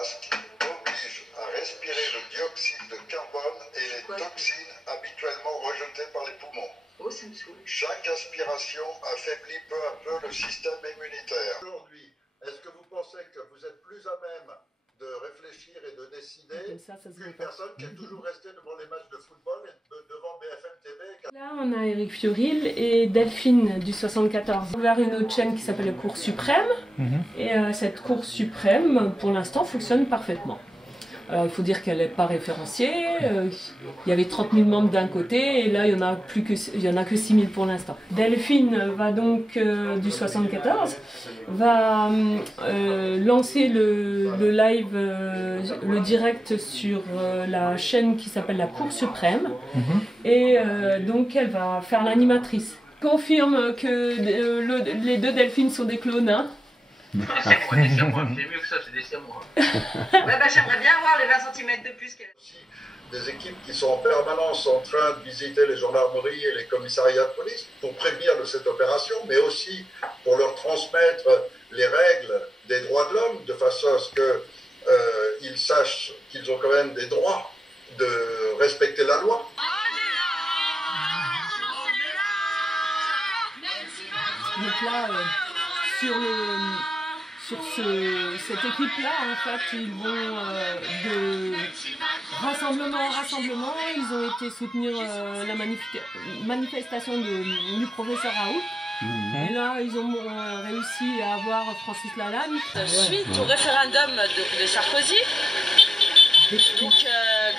masque oblige à respirer le dioxyde de carbone et les toxines habituellement rejetées par les poumons. Oh, ça me saoule. Chaque aspiration affaiblit peu à peu le système immunitaire. Aujourd'hui, est-ce que vous pensez que vous êtes plus à même de réfléchir et de décider qu'une personne qui est toujours restée devant les matchs de football et devant BFM TV? Là, on a Éric Fleuril et Delphine du 74. On a ouvert une autre chaîne qui s'appelle la Cour suprême. Et cette Cour suprême, pour l'instant, fonctionne parfaitement. Alors, il faut dire qu'elle n'est pas référenciée. Il y avait 30 000 membres d'un côté et là, il n'y en a que 6 000 pour l'instant. Delphine va donc, du 74, va lancer le live, le direct sur la chaîne qui s'appelle la Cour suprême. Et donc, elle va faire l'animatrice. Confirme que les deux Delphines sont des clones, hein. C'est mieux que ça, c'est des siamois. Ouais, bah, j'aimerais bien avoir les 20 cm de plus qu'elle. Des équipes qui sont en permanence en train de visiter les gendarmeries et les commissariats de police pour prévenir de cette opération, mais aussi pour leur transmettre les règles des droits de l'homme, de façon à ce qu'ils sachent qu'ils ont quand même des droits de respecter la loi. Donc là, sur cette équipe-là, en fait, ils vont de rassemblement en rassemblement. Ils ont été soutenir la manifestation du professeur Raoult. Et là, ils ont réussi à avoir Francis Lalanne. Suite au référendum de Sarkozy, donc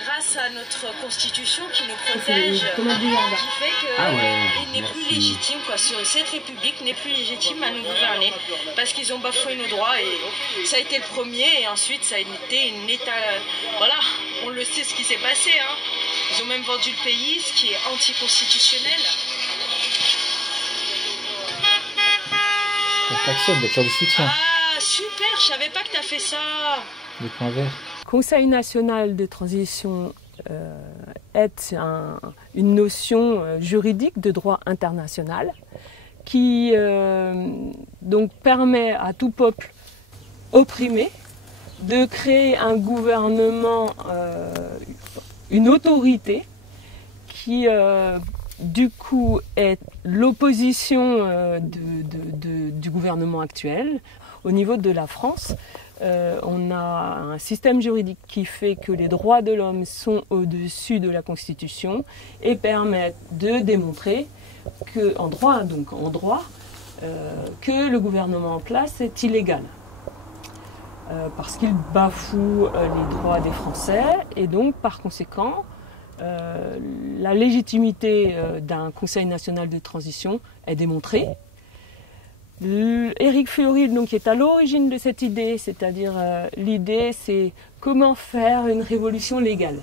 grâce à notre constitution qui nous protège, qui fait qu'il n'est plus légitime, cette république n'est plus légitime à nous gouverner, parce qu'ils ont bafoué nos droits, et ça a été le premier, et ensuite ça a été une état... Voilà, on le sait ce qui s'est passé, hein. Ils ont même vendu le pays, ce qui est anticonstitutionnel. On klaxonne, d'accord, du soutien. Ah, super, je savais pas que t'as fait ça. Le point vert. Conseil national de transition est une notion juridique de droit international qui donc permet à tout peuple opprimé de créer un gouvernement, une autorité qui du coup est l'opposition du gouvernement actuel. Au niveau de la France, on a un système juridique qui fait que les droits de l'homme sont au-dessus de la Constitution et permettent de démontrer que, en droit, que le gouvernement en place est illégal. Parce qu'il bafoue les droits des Français et donc par conséquent la légitimité d'un Conseil national de transition est démontrée. Éric Fleuril donc est à l'origine de cette idée, c'est-à-dire l'idée c'est comment faire une révolution légale.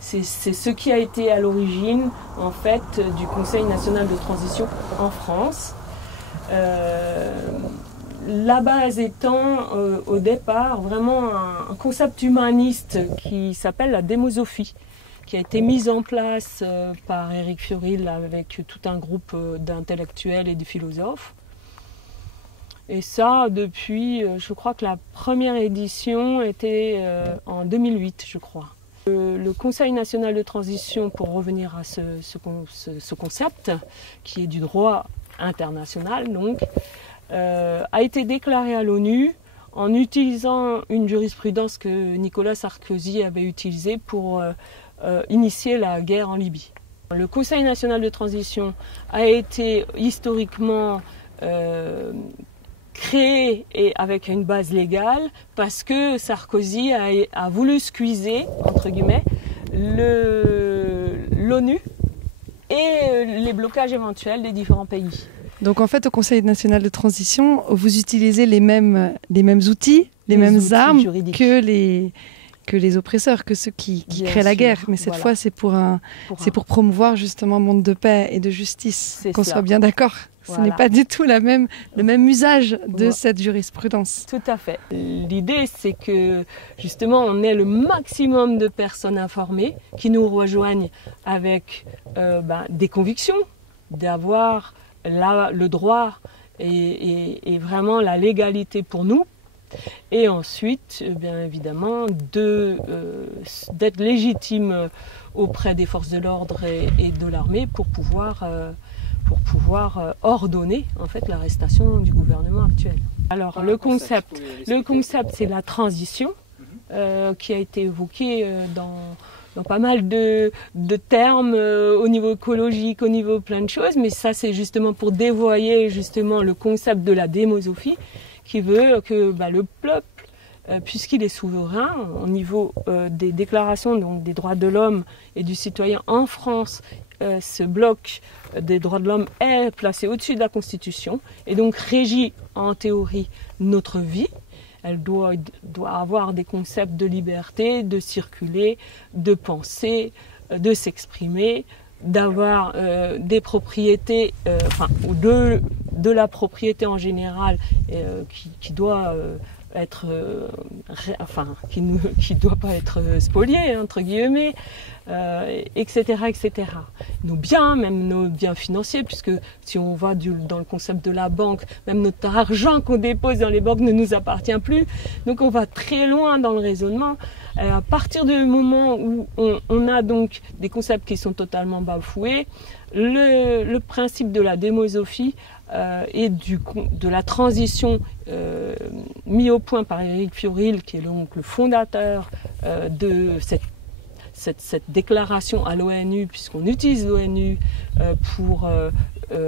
C'est ce qui a été à l'origine en fait du Conseil national de transition en France. La base étant au départ vraiment un concept humaniste qui s'appelle la démosophie, qui a été mise en place par Éric Fleuril avec tout un groupe d'intellectuels et de philosophes. Et ça, depuis, je crois que la première édition était en 2008, je crois. Le Conseil national de transition, pour revenir à ce concept, qui est du droit international, donc, a été déclaré à l'ONU en utilisant une jurisprudence que Nicolas Sarkozy avait utilisée pour initier la guerre en Libye. Le Conseil national de transition a été historiquement créé et avec une base légale parce que Sarkozy a voulu squeezer, entre guillemets, l'ONU et les blocages éventuels des différents pays. Donc en fait, au Conseil national de transition, vous utilisez les mêmes outils, les mêmes armes juridiques que les oppresseurs, que ceux qui créent la guerre. Mais cette fois, c'est pour promouvoir justement un monde de paix et de justice, qu'on soit bien d'accord. Ce n'est pas du tout le même usage de cette jurisprudence. Tout à fait. L'idée, c'est que justement, on ait le maximum de personnes informées qui nous rejoignent avec des convictions, d'avoir le droit et vraiment la légalité pour nous, Et ensuite, bien évidemment, d'être légitime auprès des forces de l'ordre et de l'armée pour pouvoir ordonner en fait l'arrestation du gouvernement actuel. Alors le concept c'est la transition qui a été évoqué dans pas mal de termes au niveau écologique, au niveau plein de choses, mais ça c'est justement pour dévoyer justement le concept de la démosophie qui veut que le peuple, puisqu'il est souverain au niveau des déclarations donc des droits de l'homme et du citoyen en France, ce bloc des droits de l'homme est placé au-dessus de la Constitution et donc régit en théorie notre vie. Elle doit avoir des concepts de liberté, de circuler, de penser, de s'exprimer, d'avoir des propriétés, ou de la propriété en général qui doit être, qui doit pas être spoliée entre guillemets, etc., etc. Nos biens, même nos biens financiers, puisque si on va dans le concept de la banque, même notre argent qu'on dépose dans les banques ne nous appartient plus. Donc on va très loin dans le raisonnement. À partir du moment où on a donc des concepts qui sont totalement bafoués, le principe de la démosophie et de la transition mis au point par Éric Fiorilde, qui est donc le fondateur de cette déclaration à l'ONU, puisqu'on utilise l'ONU pour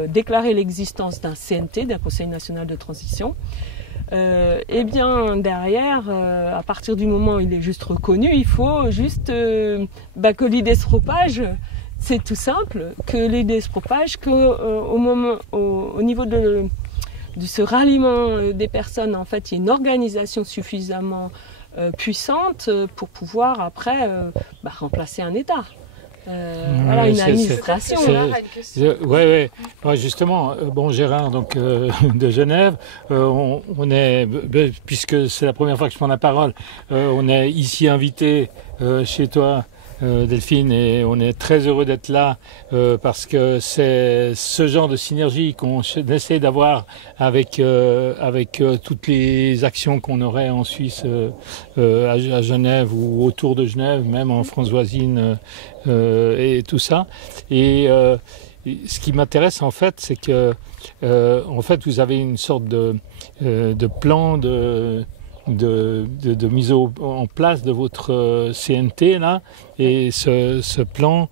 déclarer l'existence d'un CNT, d'un Conseil national de transition. Et bien derrière, à partir du moment où il est juste reconnu, il faut juste que l'idée se propage. C'est tout simple, que l'idée se propage, qu'au niveau de ce ralliement des personnes, en fait, il y a une organisation suffisamment puissante pour pouvoir après remplacer un État. Voilà, une administration. Oui. Justement, Gérard, donc de Genève, on est, puisque c'est la première fois que je prends la parole, on est ici invité chez toi, Delphine, et on est très heureux d'être là parce que c'est ce genre de synergie qu'on essaie d'avoir avec toutes les actions qu'on aurait en Suisse, à Genève ou autour de Genève, même en France voisine, et tout ça. Et ce qui m'intéresse en fait, c'est que en fait vous avez une sorte de plan de mise en place de votre CNT là, et ce plan,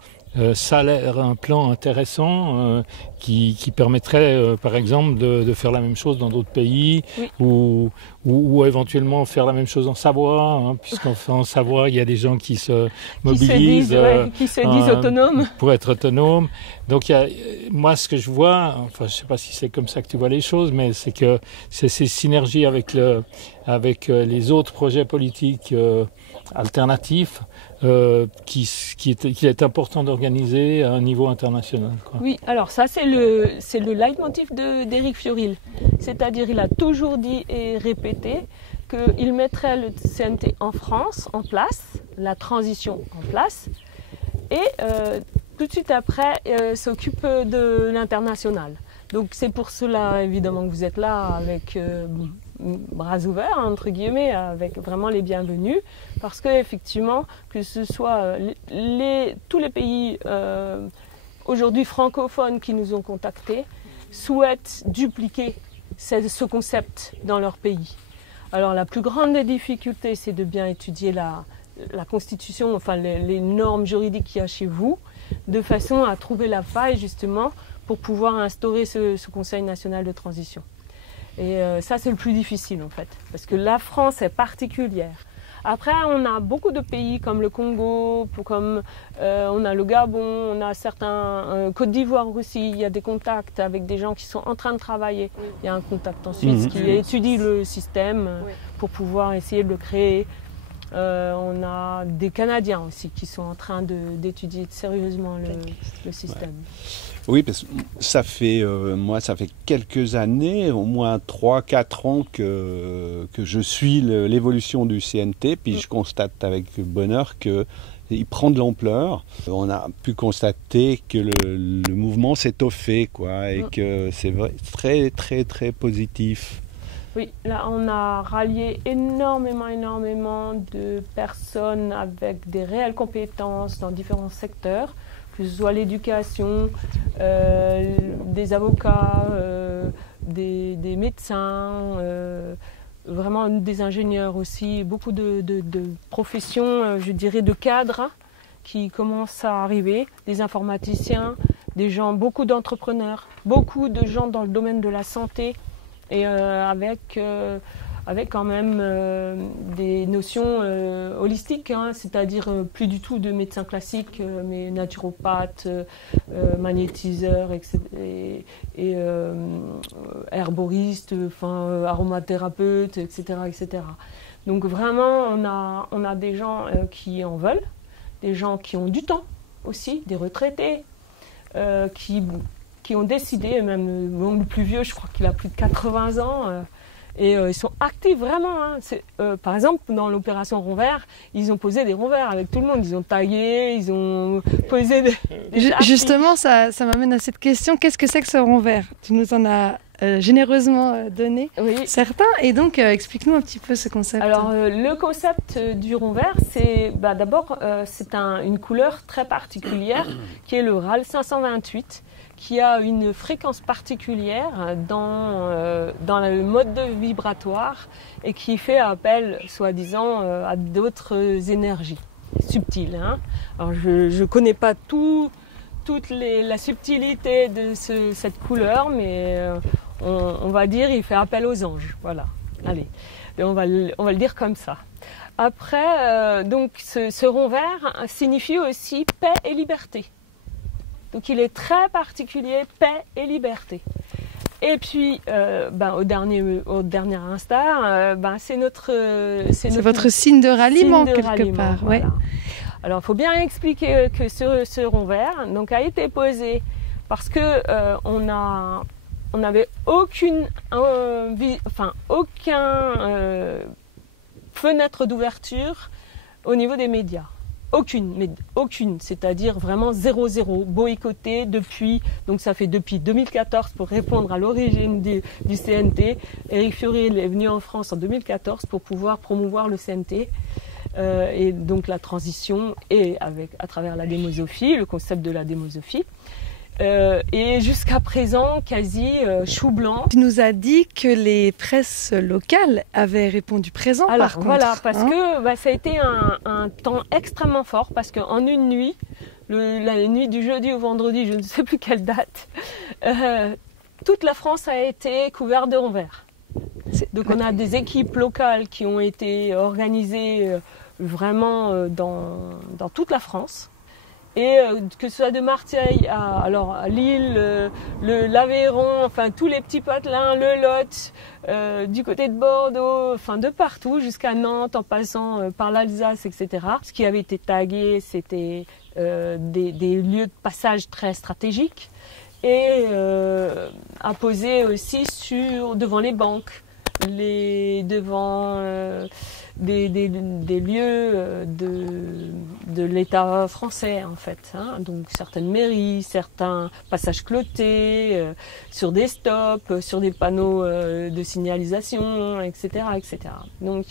ça a l'air un plan intéressant qui permettrait par exemple de faire la même chose dans d'autres pays, oui, ou éventuellement faire la même chose en Savoie, puisqu'en Savoie il y a des gens qui se mobilisent, qui se disent autonomes pour être autonomes. Donc moi ce que je vois, enfin je sais pas si c'est comme ça que tu vois les choses, mais c'est que c'est ces synergies avec les autres projets politiques alternatifs qu'il est important d'organiser à un niveau international, quoi. Oui, alors ça c'est le leitmotiv d'Éric Fiorilde. C'est-à-dire il a toujours dit et répété qu'il mettrait le CNT en France en place, la transition en place, et tout de suite après s'occupe de l'international. Donc c'est pour cela évidemment que vous êtes là avec bras ouverts, entre guillemets, avec vraiment les bienvenus, parce que effectivement, que ce soit tous les pays aujourd'hui francophones qui nous ont contactés souhaitent dupliquer ce concept dans leur pays. Alors la plus grande des difficultés, c'est de bien étudier la Constitution, enfin les normes juridiques qu'il y a chez vous, de façon à trouver la faille justement pour pouvoir instaurer ce Conseil national de transition. Et ça c'est le plus difficile en fait, parce que la France est particulière. Après on a beaucoup de pays comme le Congo, comme on a le Gabon, on a certains, Côte d'Ivoire aussi, il y a des contacts avec des gens qui sont en train de travailler. Il y a un contact en Suisse qui étudie le système pour pouvoir essayer de le créer. On a des Canadiens aussi qui sont en train d'étudier sérieusement le système. Ouais. Oui, parce que ça fait quelques années, au moins 3-4 ans que je suis l'évolution du CNT, puis je constate avec bonheur qu'il prend de l'ampleur. On a pu constater que le mouvement s'étoffait, quoi, et que c'est vrai, très très très positif. Oui, là on a rallié énormément de personnes avec des réelles compétences dans différents secteurs, que ce soit l'éducation, des avocats, des médecins, vraiment des ingénieurs aussi, beaucoup de professions, je dirais de cadres qui commencent à arriver, des informaticiens, des gens, beaucoup d'entrepreneurs, beaucoup de gens dans le domaine de la santé et avec quand même des notions holistiques, hein, c'est-à-dire plus du tout de médecins classiques, mais naturopathes, magnétiseurs, et herboristes, aromathérapeutes, etc., etc. Donc vraiment, on a des gens qui en veulent, des gens qui ont du temps aussi, des retraités, qui ont décidé, même le plus vieux, je crois qu'il a plus de 80 ans, et ils sont actifs vraiment. Hein. Par exemple, dans l'opération Rond Vert, ils ont posé des ronds verts avec tout le monde. Ils ont taillé, ils ont posé des Justement, ça m'amène à cette question. Qu'est-ce que c'est que ce rond vert? Tu nous en as généreusement donné certains. Et donc, explique-nous un petit peu ce concept. Alors, le concept du rond vert, c'est d'abord, c'est une couleur très particulière qui est le RAL 528. Qui a une fréquence particulière dans le mode vibratoire et qui fait appel, soi-disant, à d'autres énergies subtiles. Hein. Alors, je ne connais pas toute la subtilité de cette couleur, mais on va dire il fait appel aux anges. Voilà. Allez, et on va le dire comme ça. Après, donc, ce rond vert signifie aussi paix et liberté. Donc il est très particulier, paix et liberté. Et puis, au dernier instar, c'est votre signe de ralliement quelque part. Voilà. Ouais. Alors il faut bien expliquer que ce rond vert a été posé parce que on n'avait aucune fenêtre d'ouverture au niveau des médias. Aucune, c'est-à-dire vraiment 0, boycotté depuis 2014 pour répondre à l'origine du CNT. Éric Fiorilde est venu en France en 2014 pour pouvoir promouvoir le CNT et donc la transition et à travers la démosophie, le concept de la démosophie. Et jusqu'à présent, quasi chou blanc. Tu nous as dit que les presses locales avaient répondu présent. Alors, par contre. Voilà, parce que ça a été un temps extrêmement fort, parce qu'en une nuit, la nuit du jeudi au vendredi, je ne sais plus quelle date, toute la France a été couverte de ronds verts. Donc on a des équipes locales qui ont été organisées vraiment dans toute la France. Et que ce soit de Marseille à Lille, l'Aveyron, tous les petits patelins, le Lot, du côté de Bordeaux, de partout jusqu'à Nantes en passant par l'Alsace, etc. Ce qui avait été tagué, c'était des lieux de passage très stratégiques et à poser aussi devant les banques, devant des lieux de l'État français en fait, hein. Donc certaines mairies, certains passages clotés, sur des stops, sur des panneaux de signalisation, etc., etc. Donc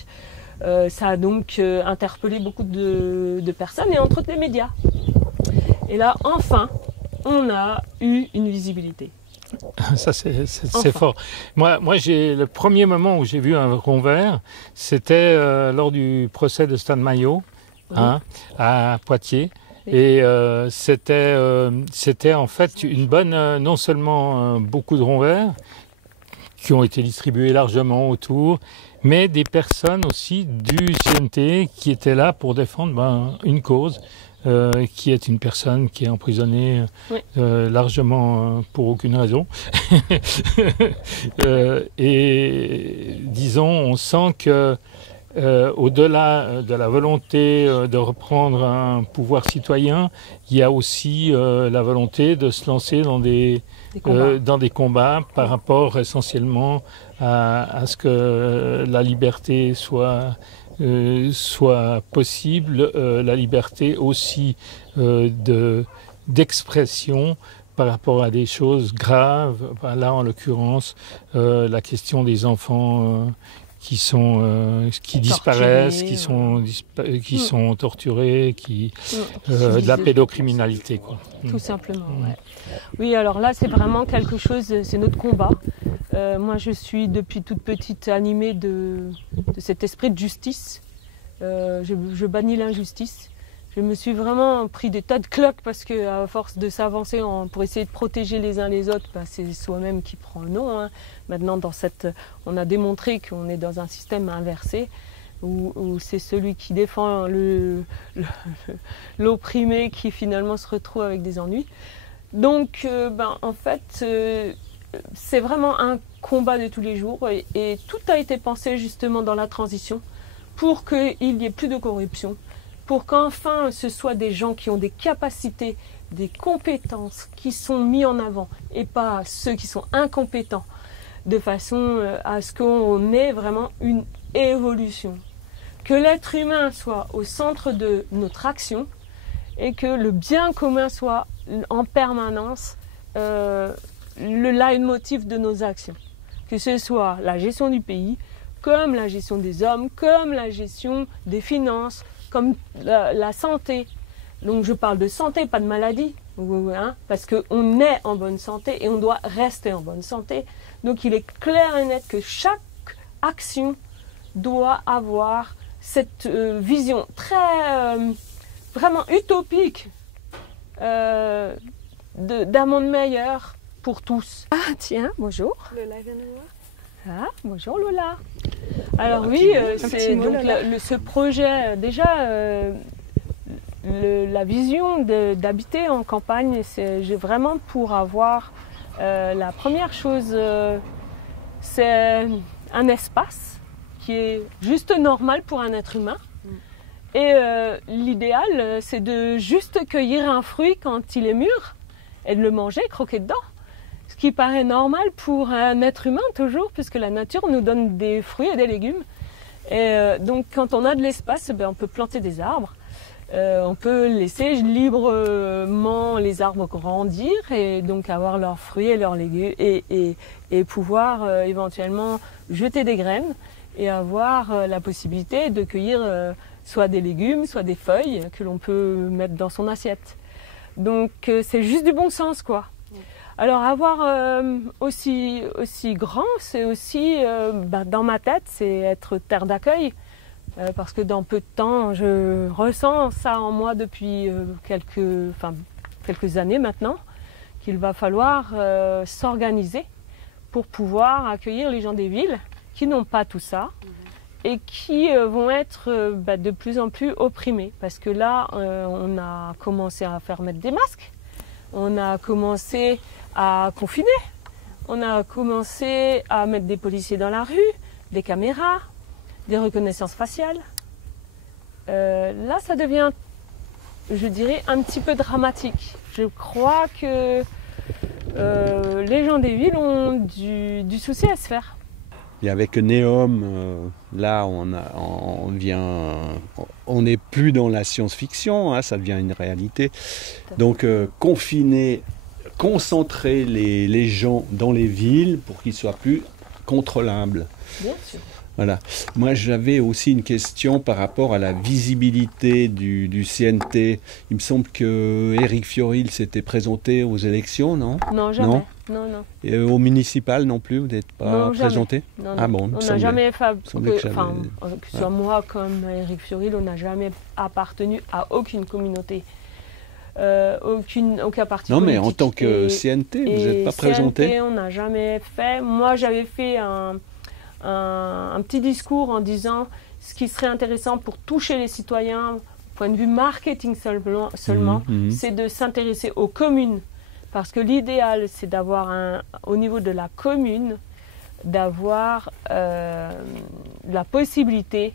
ça a donc interpellé beaucoup de personnes et entre autres les médias. Et là enfin on a eu une visibilité. Ça, c'est fort. Moi, le premier moment où j'ai vu un rond vert, c'était lors du procès de Stan Maillot, à Poitiers. Oui. Et c'était en fait une bonne, non seulement beaucoup de ronds verts qui ont été distribués largement autour, mais des personnes aussi du CNT qui étaient là pour défendre une cause. Qui est une personne qui est emprisonnée largement pour aucune raison. Et disons, on sent que au-delà de la volonté de reprendre un pouvoir citoyen, il y a aussi la volonté de se lancer dans des combats par rapport essentiellement à ce que la liberté soit possible, la liberté aussi d'expression par rapport à des choses graves. Là, en l'occurrence, la question des enfants qui disparaissent, qui sont torturés, de la pédocriminalité, quoi. Tout simplement. Ouais. Oui, alors là, c'est vraiment quelque chose, c'est notre combat. Moi, je suis depuis toute petite animée de cet esprit de justice. Je bannis l'injustice. Je me suis vraiment pris des tas de cloques parce qu'à force de s'avancer pour essayer de protéger les uns les autres, c'est soi-même qui prend le nom. Hein. Maintenant, on a démontré qu'on est dans un système inversé où c'est celui qui défend l'opprimé qui finalement se retrouve avec des ennuis. Donc, en fait, c'est vraiment un combat de tous les jours et tout a été pensé justement dans la transition pour qu'il n'y ait plus de corruption. Pour qu'enfin ce soit des gens qui ont des capacités, des compétences qui sont mis en avant et pas ceux qui sont incompétents, de façon à ce qu'on ait vraiment une évolution. Que l'être humain soit au centre de notre action et que le bien commun soit en permanence le leitmotiv de nos actions. Que ce soit la gestion du pays, comme la gestion des hommes, comme la gestion des finances, comme la santé. Donc je parle de santé, pas de maladie, hein, parce qu'on est en bonne santé et on doit rester en bonne santé. Donc il est clair et net que chaque action doit avoir cette vision très, vraiment utopique d'un monde meilleur pour tous. Ah tiens, bonjour. Le live vient de voir. Ah, bonjour Lola. Alors oui, c'est donc ce projet, déjà, la vision d'habiter en campagne, j'ai vraiment pour avoir, la première chose, c'est un espace qui est juste normal pour un être humain. Et l'idéal, c'est de juste cueillir un fruit quand il est mûr et de le manger, croquer dedans. Ce qui paraît normal pour un être humain toujours, puisque la nature nous donne des fruits et des légumes. Et donc quand on a de l'espace, on peut planter des arbres. On peut laisser librement les arbres grandir et donc avoir leurs fruits et leurs légumes et pouvoir éventuellement jeter des graines et avoir la possibilité de cueillir soit des légumes, soit des feuilles que l'on peut mettre dans son assiette. Donc c'est juste du bon sens, quoi. Alors avoir aussi grand, c'est aussi, dans ma tête, c'est être terre d'accueil. Parce que dans peu de temps, je ressens ça en moi depuis quelques années maintenant, qu'il va falloir s'organiser pour pouvoir accueillir les gens des villes qui n'ont pas tout ça et qui vont être de plus en plus opprimés. Parce que là, on a commencé à faire mettre des masques, on a commencé à confiner, on a commencé à mettre des policiers dans la rue, des caméras, des reconnaissances faciales. Là, ça devient, je dirais, un petit peu dramatique. Je crois que les gens des villes ont du souci à se faire. Et avec Neom, là, on n'est plus dans la science-fiction, hein, ça devient une réalité. Donc, confiner, concentrer les gens dans les villes pour qu'ils soient plus contrôlables. Bien sûr. Voilà. Moi, j'avais aussi une question par rapport à la visibilité du CNT. Il me semble que Éric Fiorilde s'était présenté aux élections, non ? Non, jamais. Non. Et au municipal non plus, vous n'êtes pas présenté ? Non, Ah bon, on n'a jamais fait, que ce soit moi comme Éric Fiorilde, on n'a jamais appartenu à aucune communauté. Aucun parti politique. Non, mais en tant que CNT, vous n'êtes pas présenté ? CNT, on n'a jamais fait. Moi, j'avais fait un petit discours en disant ce qui serait intéressant pour toucher les citoyens, point de vue marketing seulement, c'est de s'intéresser aux communes. Parce que l'idéal, c'est d'avoir, au niveau de la commune, d'avoir la possibilité,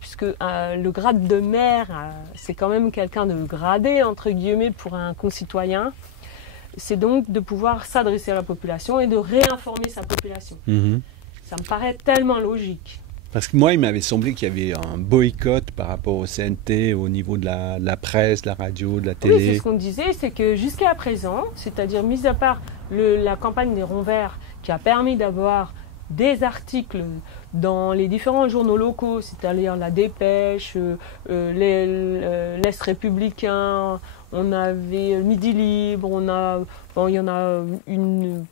puisque le grade de maire, c'est quand même quelqu'un de gradé, entre guillemets, pour un concitoyen, c'est donc de pouvoir s'adresser à la population et de réinformer sa population. Ça me paraît tellement logique. Parce que moi, il m'avait semblé qu'il y avait un boycott par rapport au CNT au niveau de la presse, de la radio, de la télé. Oui, c'est ce qu'on disait, c'est que jusqu'à présent, c'est-à-dire mis à part la campagne des ronds verts qui a permis d'avoir des articles dans les différents journaux locaux, c'est-à-dire la Dépêche, l'Est républicain, on avait Midi Libre, il y en a une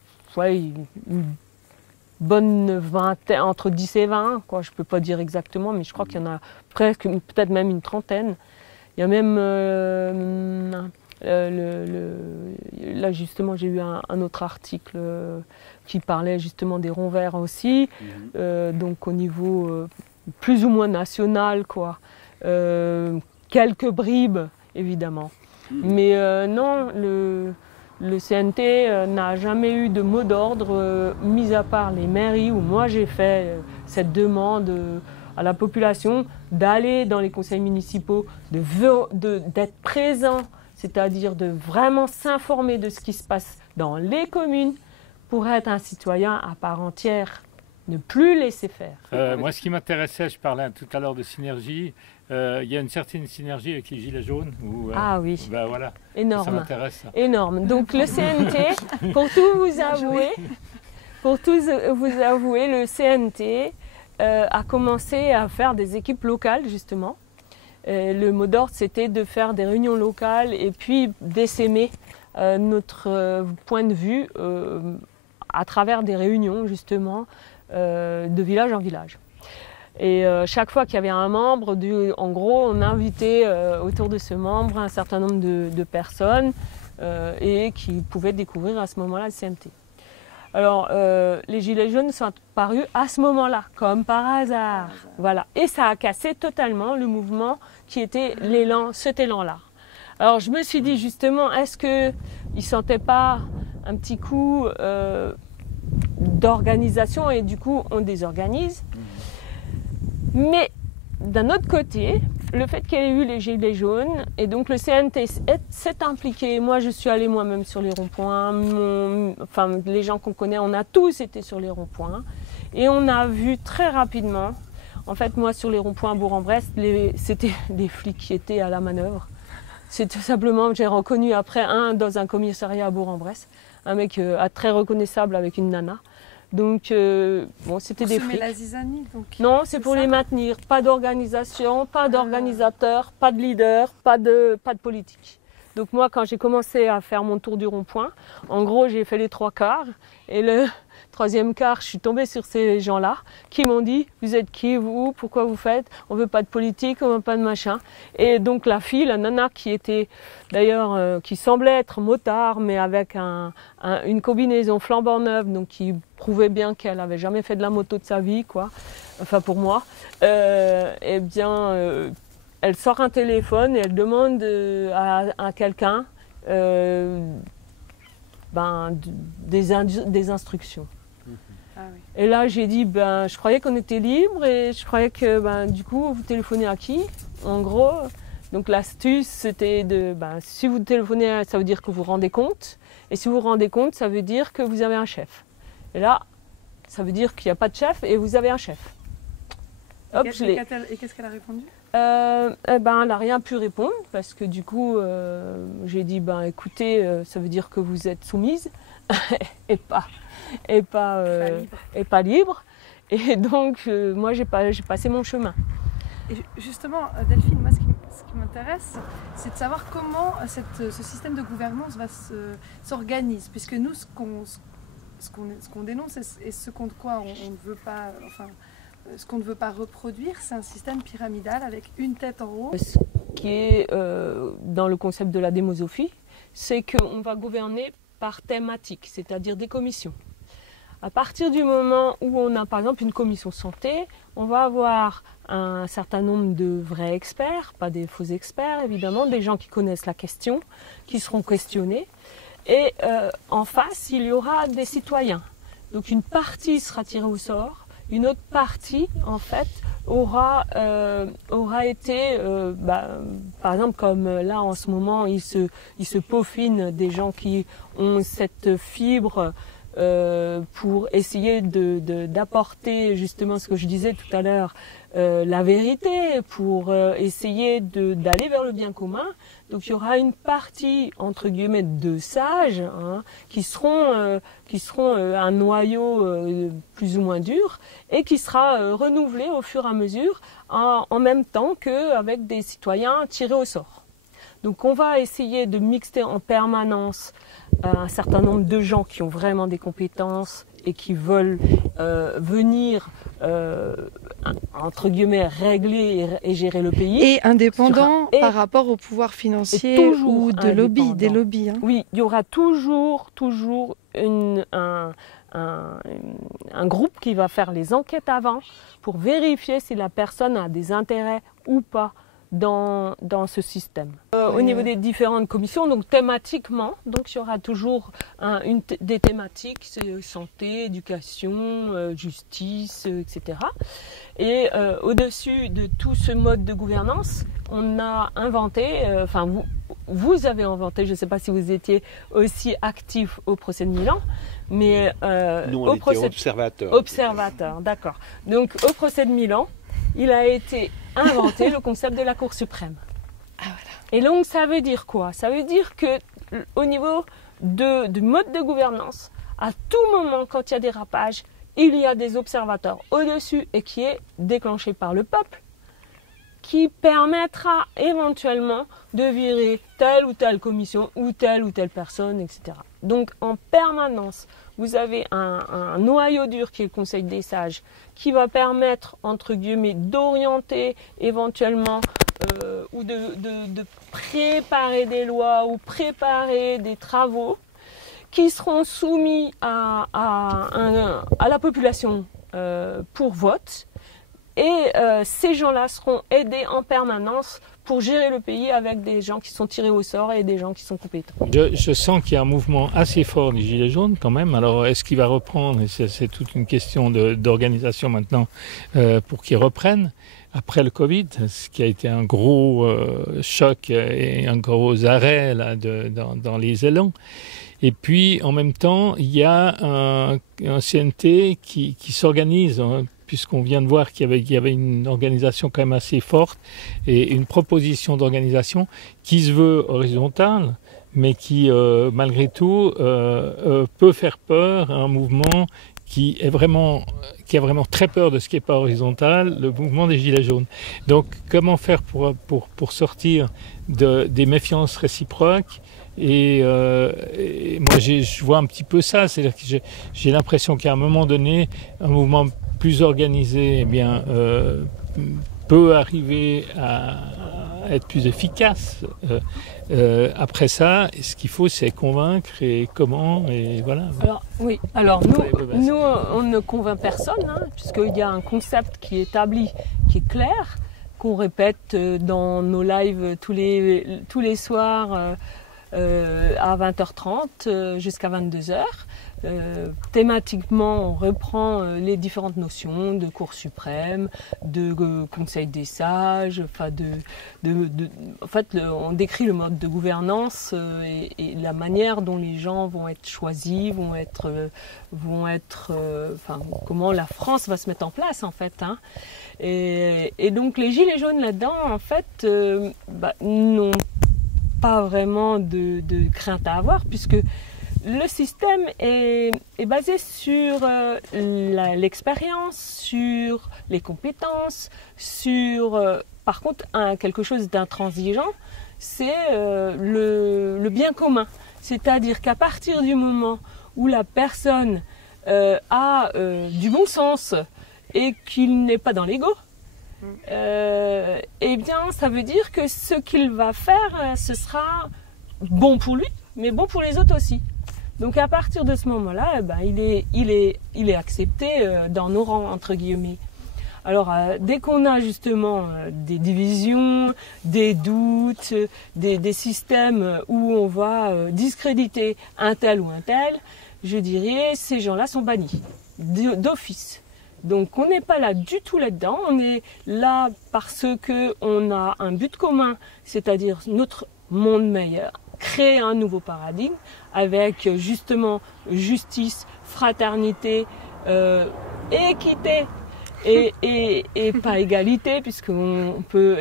bonne vingtaine, entre 10 et 20, quoi. Je ne peux pas dire exactement, mais je crois qu'il y en a presque, peut-être même une trentaine. Il y a même, là justement, j'ai eu un autre article qui parlait justement des ronds verts aussi, donc au niveau plus ou moins national, quoi. Quelques bribes, évidemment. Mais non, le CNT n'a jamais eu de mot d'ordre, mis à part les mairies où moi j'ai fait cette demande à la population d'aller dans les conseils municipaux, d'être présent, c'est-à-dire de vraiment s'informer de ce qui se passe dans les communes pour être un citoyen à part entière, ne plus laisser faire. Moi, ce qui m'intéressait, je parlais tout à l'heure de synergie. Il y a une certaine synergie avec les Gilets jaunes. Ah oui, voilà. Énorme. Ça m'intéresse. Énorme. Donc le CNT, pour tout vous avouer, le CNT a commencé à faire des équipes locales, justement. Le mot d'ordre, c'était de faire des réunions locales et puis d'essaimer notre point de vue à travers des réunions, justement, de village en village. Et chaque fois qu'il y avait un membre, en gros, on invitait autour de ce membre un certain nombre de personnes et qui pouvaient découvrir à ce moment-là le CNT. Alors, les Gilets jaunes sont apparus à ce moment-là, comme par hasard. Voilà. Et ça a cassé totalement le mouvement qui était cet élan-là. Alors, je me suis dit justement, est-ce qu'ils ne sentaient pas un petit coup d'organisation et du coup, on désorganise. Mais d'un autre côté, le fait qu'il y ait eu les Gilets jaunes, et donc le CNT s'est impliqué. Moi, je suis allée moi-même sur les ronds-points. Les gens qu'on connaît, on a tous été sur les ronds-points. Et on a vu très rapidement, en fait, moi, sur les ronds-points à Bourg-en-Bresse, c'était des flics qui étaient à la manœuvre. C'est tout simplement, j'ai reconnu après dans un commissariat à Bourg-en-Bresse, un mec très reconnaissable avec une nana. Donc, c'était des flics. La zizanie, donc. Non, c'est pour les maintenir. Pas d'organisation, pas d'organisateur, pas de leader, pas de politique. Donc moi, quand j'ai commencé à faire mon tour du rond-point, en gros, j'ai fait les 3 quarts. Et le 3e quart, je suis tombée sur ces gens-là qui m'ont dit « Vous êtes qui, vous? Pourquoi vous faites? On veut pas de politique, on veut pas de machin. » Et donc la fille, la nana qui était d'ailleurs, qui semblait être motard, mais avec une combinaison flambant neuve, donc qui prouvait bien qu'elle n'avait jamais fait de la moto de sa vie, quoi. Enfin pour moi. Eh bien, elle sort un téléphone et elle demande à quelqu'un des instructions. Ah oui. Et là, j'ai dit, je croyais qu'on était libre et je croyais que, du coup, vous téléphonez à qui? En gros, donc l'astuce, c'était si vous téléphonez, ça veut dire que vous vous rendez compte. Et si vous vous rendez compte, ça veut dire que vous avez un chef. Et là, ça veut dire qu'il n'y a pas de chef et vous avez un chef. Hop, et qu'est-ce qu'elle a répondu? Elle n'a rien pu répondre parce que du coup, j'ai dit, écoutez, ça veut dire que vous êtes soumise et pas libre. Et donc, moi, j'ai passé mon chemin. Et justement, Delphine, moi, ce qui m'intéresse, c'est de savoir comment ce système de gouvernance s'organise. Puisque nous, ce qu'on dénonce et ce contre quoi on ne veut pas... ce qu'on ne veut pas reproduire, c'est un système pyramidal avec une tête en haut. Ce qui est dans le concept de la démosophie, c'est qu'on va gouverner par thématique, c'est-à-dire des commissions. À partir du moment où on a par exemple une commission santé, on va avoir un certain nombre de vrais experts, pas des faux experts évidemment, des gens qui connaissent la question, qui seront questionnés. Et en face, il y aura des citoyens. Donc une partie sera tirée au sort. Une autre partie, en fait, aura été, par exemple, comme là en ce moment, il se peaufine des gens qui ont cette fibre pour essayer d'apporter justement ce que je disais tout à l'heure, la vérité, pour essayer d'aller vers le bien commun. Donc il y aura une partie entre guillemets de sages qui seront un noyau plus ou moins dur et qui sera renouvelé au fur et à mesure en même temps qu'avec des citoyens tirés au sort. Donc on va essayer de mixer en permanence un certain nombre de gens qui ont vraiment des compétences et qui veulent venir, entre guillemets, régler et gérer le pays. Et indépendants par rapport au pouvoir financier ou des lobbies. Oui, il y aura toujours un groupe qui va faire les enquêtes avant pour vérifier si la personne a des intérêts ou pas dans ce système. Au niveau des différentes commissions, donc thématiquement, donc il y aura toujours des thématiques, santé, éducation, justice, etc. Et au-dessus de tout ce mode de gouvernance, on a inventé, vous avez inventé, je ne sais pas si vous étiez aussi actif au procès de Milan, mais nous on était observateurs. Observateurs, d'accord. Donc au procès de Milan, il a été inventé le concept de la Cour suprême. Ah, voilà. Et donc ça veut dire quoi? Ça veut dire que au niveau du mode de gouvernance, à tout moment quand il y a des rapages, il y a des observateurs au-dessus et qui est déclenché par le peuple, qui permettra éventuellement de virer telle ou telle commission ou telle personne, etc. Donc en permanence, vous avez un noyau dur qui est le Conseil des sages, qui va permettre, entre guillemets, d'orienter éventuellement ou de préparer des lois ou préparer des travaux qui seront soumis à la population pour vote. Et ces gens-là seront aidés en permanence pour gérer le pays avec des gens qui sont tirés au sort et des gens qui sont compétents. Je sens qu'il y a un mouvement assez fort des Gilets jaunes quand même. Alors est-ce qu'il va reprendre? C'est toute une question d'organisation maintenant pour qu'il reprenne après le Covid, ce qui a été un gros choc et un gros arrêt là, dans les élans. Et puis en même temps, il y a un CNT qui s'organise, puisqu'on vient de voir qu'il y avait une organisation quand même assez forte et une proposition d'organisation qui se veut horizontale, mais qui, malgré tout, peut faire peur à un mouvement qui a vraiment très peur de ce qui n'est pas horizontal, le mouvement des Gilets jaunes. Donc, comment faire pour sortir des méfiances réciproques? Et moi, je vois un petit peu ça, c'est-à-dire que j'ai l'impression qu'à un moment donné, un mouvement plus organisé, peut arriver à être plus efficace. Après ça, ce qu'il faut, c'est convaincre et comment, et voilà. Alors nous, on ne convainc personne, puisqu'il y a un concept qui est établi, qui est clair, qu'on répète dans nos lives tous les soirs à 20h30 jusqu'à 22h. Thématiquement, on reprend les différentes notions de Cour suprême, de Conseil des sages, on décrit le mode de gouvernance et la manière dont les gens vont être choisis, comment la France va se mettre en place en fait. Et donc les Gilets jaunes là-dedans, en fait, n'ont pas vraiment de crainte à avoir, puisque le système est basé sur l'expérience, sur les compétences, sur, par contre, quelque chose d'intransigeant, c'est le bien commun. C'est-à-dire qu'à partir du moment où la personne a du bon sens et qu'il n'est pas dans l'ego, eh bien, ça veut dire que ce qu'il va faire, ce sera bon pour lui, mais bon pour les autres aussi. Donc à partir de ce moment-là, il est accepté dans nos rangs, entre guillemets. Alors dès qu'on a justement des divisions, des doutes, des systèmes où on va discréditer un tel ou un tel, je dirais ces gens-là sont bannis d'office. Donc on n'est pas là du tout là-dedans, on est là parce qu'on a un but commun, c'est-à-dire notre monde meilleur. créer un nouveau paradigme avec justement justice, fraternité, équité et pas égalité, puisqu'on peut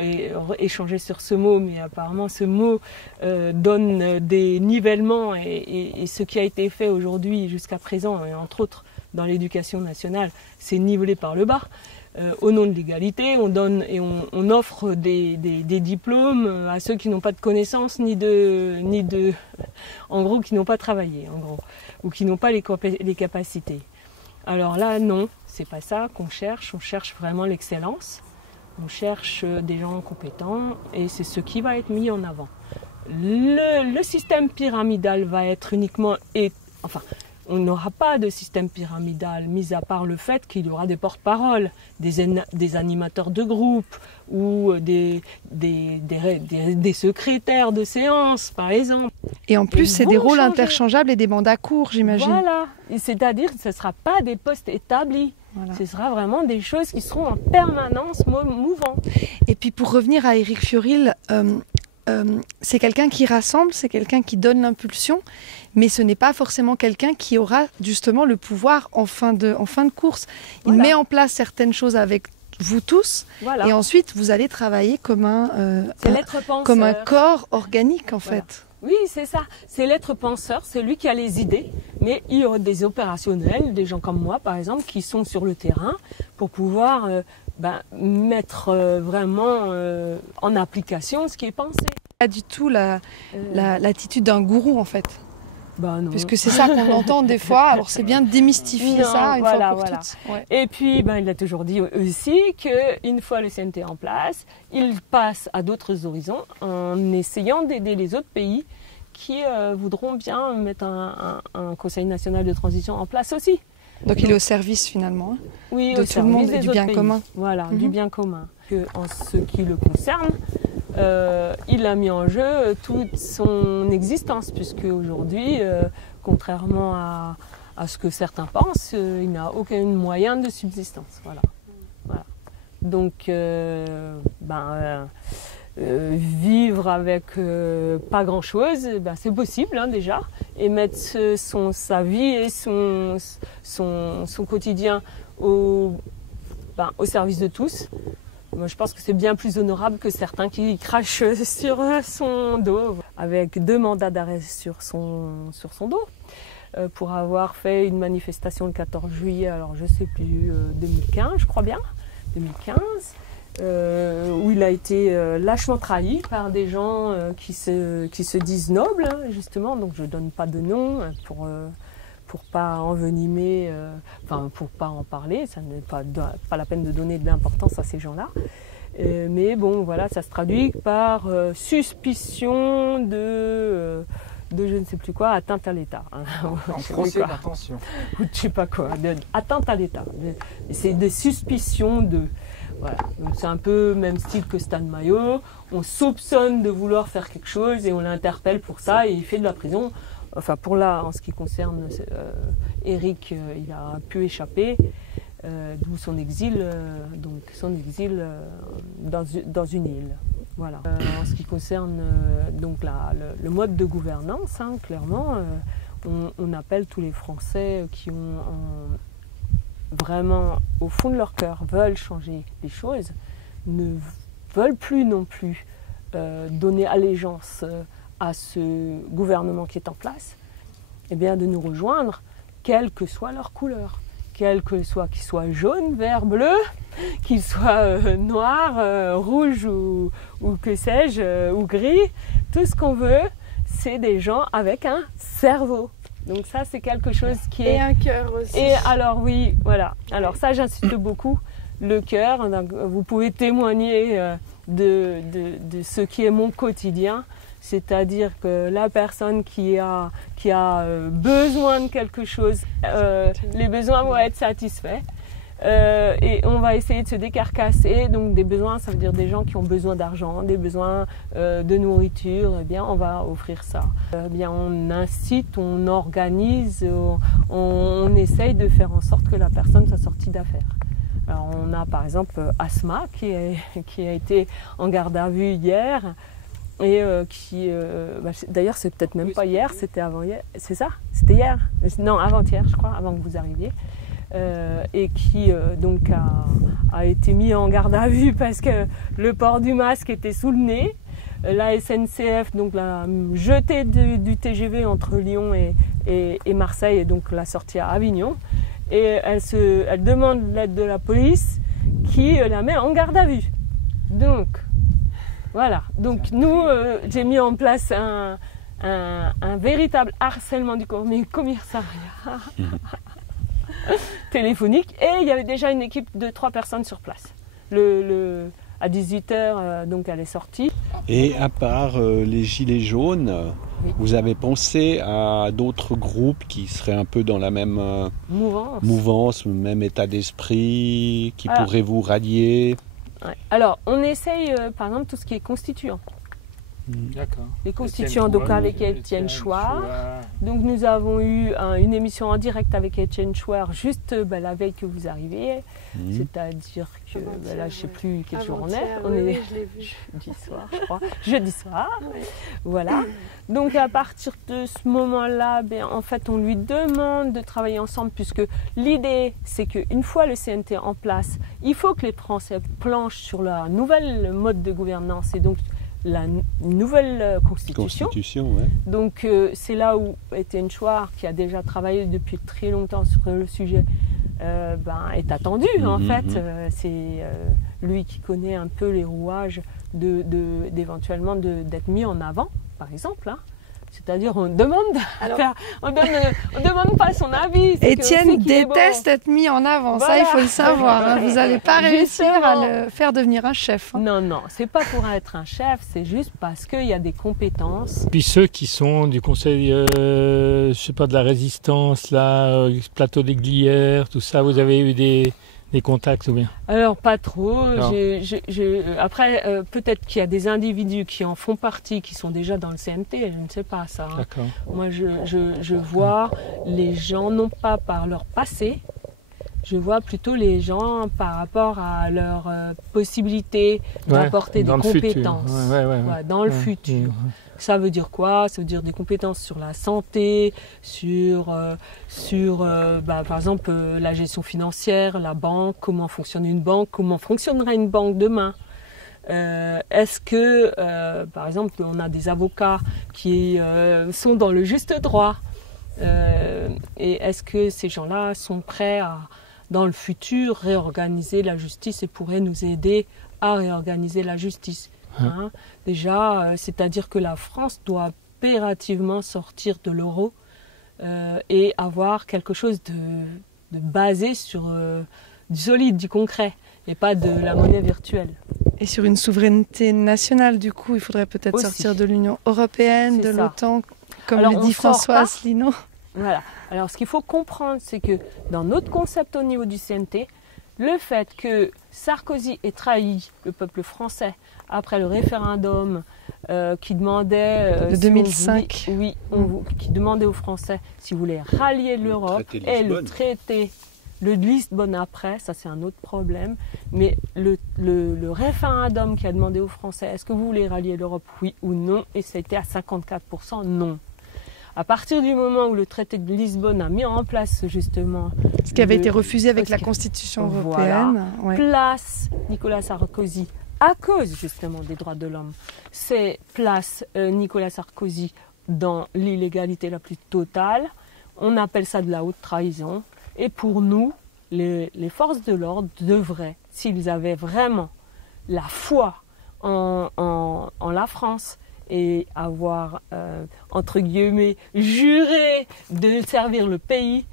échanger sur ce mot, mais apparemment ce mot donne des nivellements et ce qui a été fait aujourd'hui jusqu'à présent, et entre autres dans l'éducation nationale, c'est nivelé par le bas. Au nom de l'égalité, on donne et on offre des diplômes à ceux qui n'ont pas de connaissances en gros, qui n'ont pas travaillé, en gros, ou qui n'ont pas les capacités. Alors là, non, c'est pas ça qu'on cherche. On cherche vraiment l'excellence. On cherche des gens compétents et c'est ce qui va être mis en avant. Le système pyramidal va être uniquement, on n'aura pas de système pyramidal, mis à part le fait qu'il y aura des porte-paroles, des animateurs de groupe ou des secrétaires de séance, par exemple. Et en plus, c'est des rôles interchangeables et des mandats courts, j'imagine. Voilà, c'est-à-dire que ce ne sera pas des postes établis. Voilà. Ce sera vraiment des choses qui seront en permanence mouvantes. Et puis pour revenir à Éric Fiorilde, c'est quelqu'un qui rassemble, c'est quelqu'un qui donne l'impulsion, mais ce n'est pas forcément quelqu'un qui aura justement le pouvoir en fin de course. Il met en place certaines choses avec vous tous, et ensuite vous allez travailler comme un corps organique en fait. Oui, c'est ça. C'est l'être penseur, c'est lui qui a les idées, mais il y a des opérationnels, des gens comme moi par exemple, qui sont sur le terrain pour pouvoir mettre vraiment en application ce qui est pensé. Pas du tout l'attitude d'un gourou en fait. Non. Puisque c'est ça qu'on entend des fois, alors c'est bien de démystifier ça une fois pour toutes. Ouais. Et puis il a toujours dit aussi qu'une fois le CNT en place, il passe à d'autres horizons en essayant d'aider les autres pays qui voudront bien mettre un Conseil national de transition en place aussi. Donc il est au service finalement de tout le monde et du bien commun. Voilà, du bien commun. En ce qui le concerne, il a mis en jeu toute son existence, puisque aujourd'hui, contrairement à ce que certains pensent, il n'a aucun moyen de subsistance. Voilà. Donc, vivre avec pas grand-chose, c'est possible déjà, et mettre sa vie et son quotidien au service de tous. Moi, je pense que c'est bien plus honorable que certains qui crachent sur son dos, avec 2 mandats d'arrêt sur son dos, pour avoir fait une manifestation le 14 juillet, alors je ne sais plus, 2015, je crois bien, 2015, où il a été lâchement trahi par des gens qui se disent nobles, justement, donc je ne donne pas de nom pour pas envenimer, pour pas en parler, ça n'est pas la peine de donner de l'importance à ces gens-là. Mais bon, voilà, ça se traduit par suspicion de je ne sais plus quoi, atteinte à l'État. En procès d'intention. Ou je sais pas quoi, atteinte à l'État. C'est des suspicions de... Voilà, donc c'est un peu même style que Stan Mayo. On soupçonne de vouloir faire quelque chose et on l'interpelle pour ça et il fait de la prison. Enfin, en ce qui concerne Éric, il a pu échapper, d'où son exil, dans une île. Voilà. En ce qui concerne le mode de gouvernance, clairement, on appelle tous les Français qui ont vraiment, au fond de leur cœur, veulent changer les choses, ne veulent plus non plus donner allégeance à ce gouvernement qui est en place, eh bien de nous rejoindre, quelle que soit leur couleur, quelle que soit, qu'il soit jaune, vert, bleu, qu'il soit noir, rouge ou que sais-je, ou gris, tout ce qu'on veut, c'est des gens avec un cerveau. Donc ça, c'est quelque chose qui est... Et un cœur aussi. Et alors oui, voilà. Alors ça, j'insiste beaucoup, le cœur, vous pouvez témoigner de ce qui est mon quotidien. C'est-à-dire que la personne qui a besoin de quelque chose, les besoins vont être satisfaits et on va essayer de se décarcasser. Donc des besoins, ça veut dire des gens qui ont besoin d'argent, des besoins de nourriture, eh bien on va offrir ça. Bien on incite, on organise, on essaye de faire en sorte que la personne soit sortie d'affaires. Alors on a par exemple Asma qui a été en garde à vue hier. et d'ailleurs c'est peut-être même pas hier, c'était avant-hier, c'est ça? C'était hier? Non, avant-hier je crois, avant que vous arriviez. Et qui donc a été mis en garde à vue parce que le port du masque était sous le nez. La SNCF donc l'a jeté du TGV entre Lyon et Marseille et donc l'a sorti à Avignon. Et elle demande l'aide de la police qui la met en garde à vue. Donc voilà. Donc nous j'ai mis en place un véritable harcèlement du commissariat. Téléphonique, et il y avait déjà une équipe de 3 personnes sur place. À 18h, donc elle est sortie. Et à part les Gilets jaunes, oui, vous avez pensé à d'autres groupes qui seraient un peu dans la même mouvance, le même état d'esprit, qui pourraient vous rallier? Ouais. Alors, on essaye, par exemple, tout ce qui est constituant. D'accord. Les constituants, donc avec Étienne Chouard. Donc nous avons eu une émission en direct avec Étienne Chouard juste la veille que vous arriviez. C'est-à-dire que là, je ne sais plus quel jour on est. On est jeudi soir, je crois. Jeudi soir. Oui. Voilà. Donc à partir de ce moment-là, en fait, on lui demande de travailler ensemble puisque l'idée, c'est qu'une fois le CNT en place, il faut que les Français planchent sur la nouvelle mode de gouvernance et donc la nouvelle constitution. Ouais. Donc c'est là où Étienne Chouard, qui a déjà travaillé depuis très longtemps sur le sujet, est attendu en fait. C'est lui qui connaît un peu les rouages d'éventuellement d'être mis en avant, par exemple. Hein. C'est-à-dire on demande pas son avis. Étienne déteste être mis en avant, voilà. Ça il faut le savoir. Hein. Vous n'allez pas réussir à le faire devenir un chef. Hein. Non, c'est pas pour être un chef, c'est juste parce qu'il y a des compétences. Puis ceux qui sont du conseil, je sais pas, de la résistance, là, plateau des Glières, tout ça, vous avez eu des contacts ou bien? Alors pas trop. Après, peut-être qu'il y a des individus qui en font partie, qui sont déjà dans le CNT, je ne sais pas ça. Hein. D'accord. Moi, je vois les gens non pas par leur passé, je vois plutôt les gens par rapport à leur possibilité d'apporter des compétences dans le futur. Ça veut dire quoi? Ça veut dire des compétences sur la santé, sur par exemple la gestion financière, la banque, comment fonctionne une banque, comment fonctionnera une banque demain. Est-ce que, par exemple, on a des avocats qui sont dans le juste droit et est-ce que ces gens-là sont prêts à, dans le futur, réorganiser la justice et pourraient nous aider à réorganiser la justice? Hein, déjà, c'est-à-dire que la France doit impérativement sortir de l'euro et avoir quelque chose de basé sur du solide, du concret, et pas de la monnaie virtuelle. Et sur une souveraineté nationale, du coup, il faudrait peut-être sortir de l'Union européenne, de l'OTAN, comme le dit François Asselineau. Voilà. Alors, ce qu'il faut comprendre, c'est que dans notre concept au niveau du CNT, le fait que Sarkozy ait trahi le peuple français après le référendum qui demandait... de 2005. Qui demandait aux Français s'ils voulaient rallier l'Europe et le traité de Lisbonne après, ça c'est un autre problème. Mais le référendum qui a demandé aux Français, est-ce que vous voulez rallier l'Europe, oui ou non? Et ça a été à 54% non. À partir du moment où le traité de Lisbonne a mis en place justement... Ce qui avait été refusé avec la Constitution européenne. Voilà, place Nicolas Sarkozy, à cause justement des droits de l'homme. C'est place Nicolas Sarkozy dans l'illégalité la plus totale. On appelle ça de la haute trahison. Et pour nous, les forces de l'ordre devraient, s'ils avaient vraiment la foi en la France, et avoir, entre guillemets, juré de servir le pays,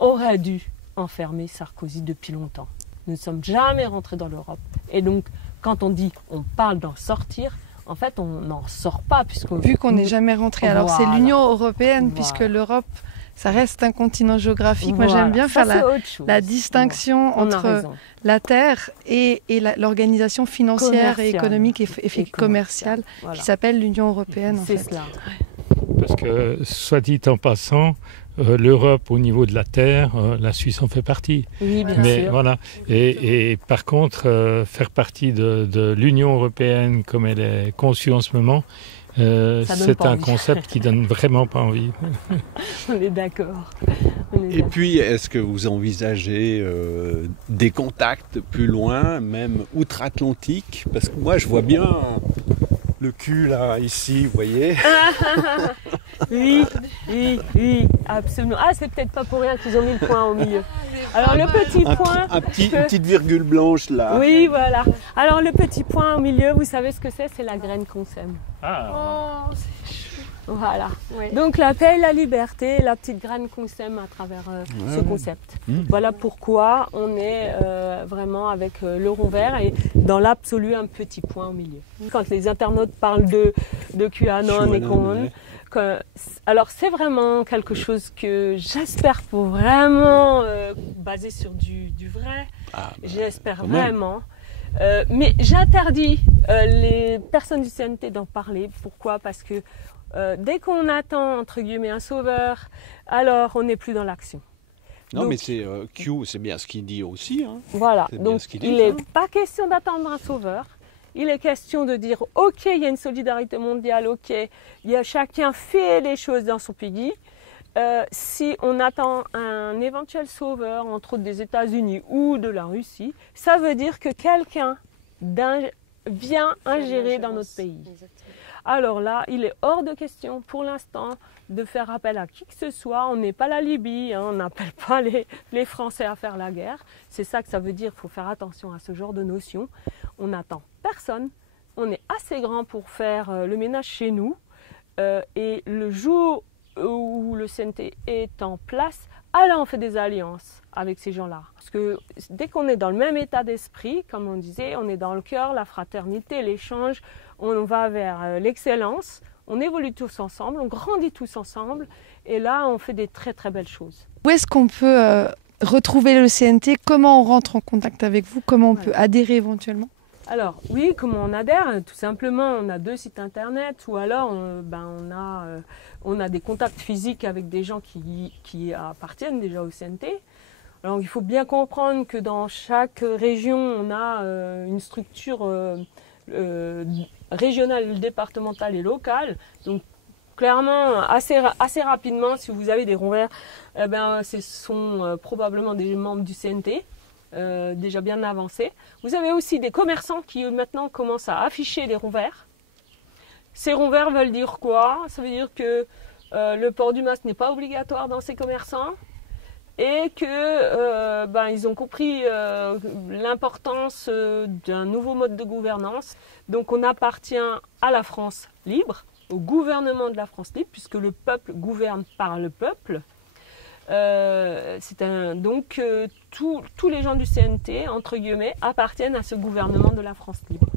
aurait dû enfermer Sarkozy depuis longtemps. Nous ne sommes jamais rentrés dans l'Europe. Et donc, quand on dit on parle d'en sortir, en fait, on n'en sort pas. Vu qu'on n'est jamais rentré. Alors, c'est l'Union européenne, puisque l'Europe, ça reste un continent géographique. Moi, j'aime bien faire la distinction entre la Terre et l'organisation financière et économique et commerciale qui s'appelle l'Union européenne. C'est cela. Parce que, soit dit en passant, l'Europe au niveau de la terre, la Suisse en fait partie. Oui, bien sûr. Voilà. Et par contre, faire partie de l'Union européenne comme elle est conçue en ce moment, c'est un concept qui donne vraiment pas envie. On est d'accord. Et puis, est-ce que vous envisagez des contacts plus loin, même outre-Atlantique? Parce que moi, je vois bien le cul là, ici, vous voyez. Oui, absolument. Ah, c'est peut-être pas pour rien qu'ils ont mis le point au milieu. Alors le petit point... Une petite virgule blanche là. Oui, voilà. Alors le petit point au milieu, vous savez ce que c'est? C'est la graine qu'on sème. Ah. Oh, c'est chou. Voilà. Ouais. Donc la paix et la liberté, la petite graine qu'on sème à travers ce concept. Voilà pourquoi on est vraiment avec le rond vert et dans l'absolu un petit point au milieu. Quand les internautes parlent de QAnon et qu'on... Alors c'est vraiment quelque chose que j'espère pour vraiment basé sur du vrai. J'espère vraiment. Mais j'interdis les personnes du CNT d'en parler. Pourquoi? Parce que dès qu'on attend entre guillemets un sauveur, alors on n'est plus dans l'action. Non, donc, mais c'est Q, c'est bien ce qu'il dit aussi. Hein. Voilà, donc il n'est pas question d'attendre un sauveur. Il est question de dire, ok, il y a une solidarité mondiale, ok, chacun fait les choses dans son pays. Si on attend un éventuel sauveur, entre autres des États-Unis ou de la Russie, ça veut dire que quelqu'un vient ingérer dans notre pays. Alors là, il est hors de question pour l'instant de faire appel à qui que ce soit. On n'est pas la Libye, hein, on n'appelle pas les Français à faire la guerre. C'est ça que ça veut dire, il faut faire attention à ce genre de notions. On n'attend personne, on est assez grand pour faire le ménage chez nous. Et le jour où le CNT est en place, alors on fait des alliances avec ces gens-là. Parce que dès qu'on est dans le même état d'esprit, comme on disait, on est dans le cœur, la fraternité, l'échange, on va vers l'excellence, on évolue tous ensemble, on grandit tous ensemble, et là on fait des très très belles choses. Où est-ce qu'on peut retrouver le CNT? Comment on rentre en contact avec vous? Comment on peut adhérer éventuellement? Alors oui, comment on adhère? Tout simplement, on a 2 sites internet, ou alors on a des contacts physiques avec des gens qui appartiennent déjà au CNT. Alors il faut bien comprendre que dans chaque région, on a une structure régionale, départementale et locale. Donc clairement, assez rapidement, si vous avez des ronds verts, ce sont probablement des membres du CNT. Déjà bien avancé. Vous avez aussi des commerçants qui maintenant commencent à afficher des ronds verts. Ces ronds verts veulent dire quoi? Ça veut dire que le port du masque n'est pas obligatoire dans ces commerçants et que ils ont compris l'importance d'un nouveau mode de gouvernance. Donc on appartient à la France libre, au gouvernement de la France libre, puisque le peuple gouverne par le peuple. Donc tous les gens du CNT, entre guillemets, appartiennent à ce gouvernement de la France libre.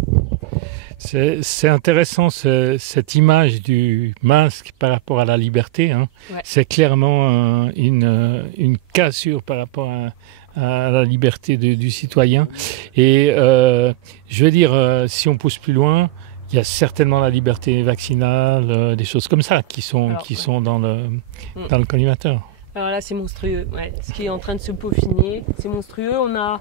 C'est intéressant cette image du masque par rapport à la liberté. Hein. Ouais. C'est clairement une cassure par rapport à la liberté du citoyen. Et je veux dire, si on pousse plus loin, il y a certainement la liberté vaccinale, des choses comme ça qui sont dans le collimateur. Alors là, c'est monstrueux. Ouais. Ce qui est en train de se peaufiner, c'est monstrueux. On a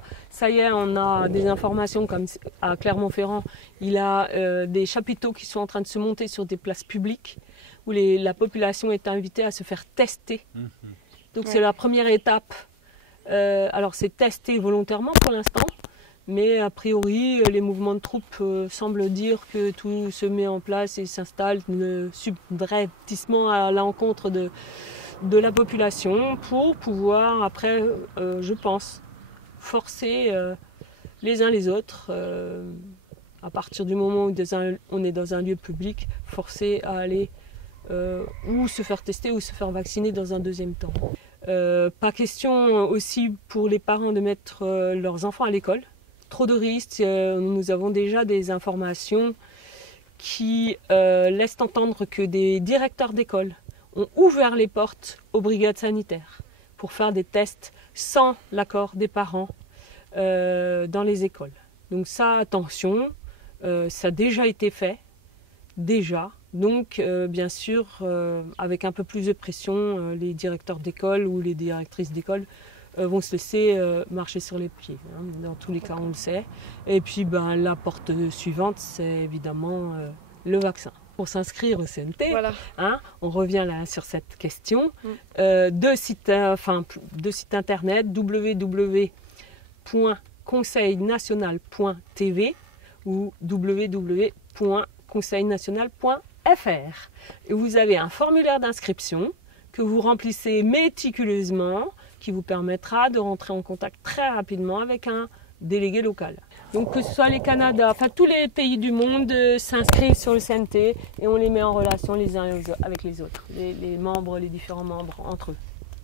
des informations comme à Clermont-Ferrand. Il y a des chapiteaux qui sont en train de se monter sur des places publiques où la population est invitée à se faire tester. Donc c'est la première étape. Alors c'est testé volontairement pour l'instant, mais a priori, les mouvements de troupes semblent dire que tout se met en place et s'installe subrepticement à l'encontre de la population pour pouvoir après, je pense, forcer les uns les autres, à partir du moment où on est dans un lieu public, forcer à aller ou se faire tester ou se faire vacciner dans un deuxième temps. Pas question aussi pour les parents de mettre leurs enfants à l'école. Trop de risques, nous avons déjà des informations qui laissent entendre que des directeurs d'école ont ouvert les portes aux brigades sanitaires pour faire des tests sans l'accord des parents dans les écoles. Donc ça, attention, ça a déjà été fait, Donc, bien sûr, avec un peu plus de pression, les directeurs d'école ou les directrices d'école vont se laisser marcher sur les pieds. Hein. Dans tous les cas, on le sait. Et puis, la porte suivante, c'est évidemment le vaccin. Pour s'inscrire au CNT, voilà. Hein, on revient là sur cette question. Deux sites internet, www.conseilnational.tv ou www.conseilnational.fr. Et vous avez un formulaire d'inscription que vous remplissez méticuleusement, qui vous permettra de rentrer en contact très rapidement avec un délégué local. Donc que ce soit les Canada, tous les pays du monde s'inscrivent sur le CNT et on les met en relation les uns avec les autres, les différents membres entre eux.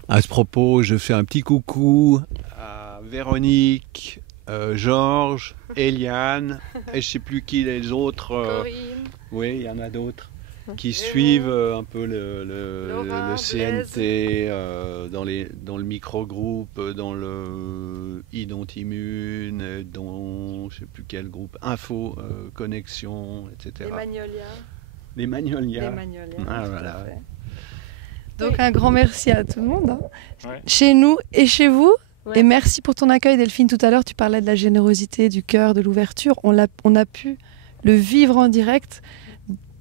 À ce propos, je fais un petit coucou à Véronique, Georges, Eliane, et je ne sais plus qui les autres. Corinne. Oui, il y en a d'autres qui suivent un peu le CNT dans le microgroupe, dans le Identimmune, dans je ne sais plus quel groupe, Info, Connexion, etc. Les Magnolia. Ah, voilà. Donc un grand merci à tout le monde, hein. Ouais. Chez nous et chez vous. Ouais. Et merci pour ton accueil, Delphine. Tout à l'heure, tu parlais de la générosité, du cœur, de l'ouverture. On a pu le vivre en direct.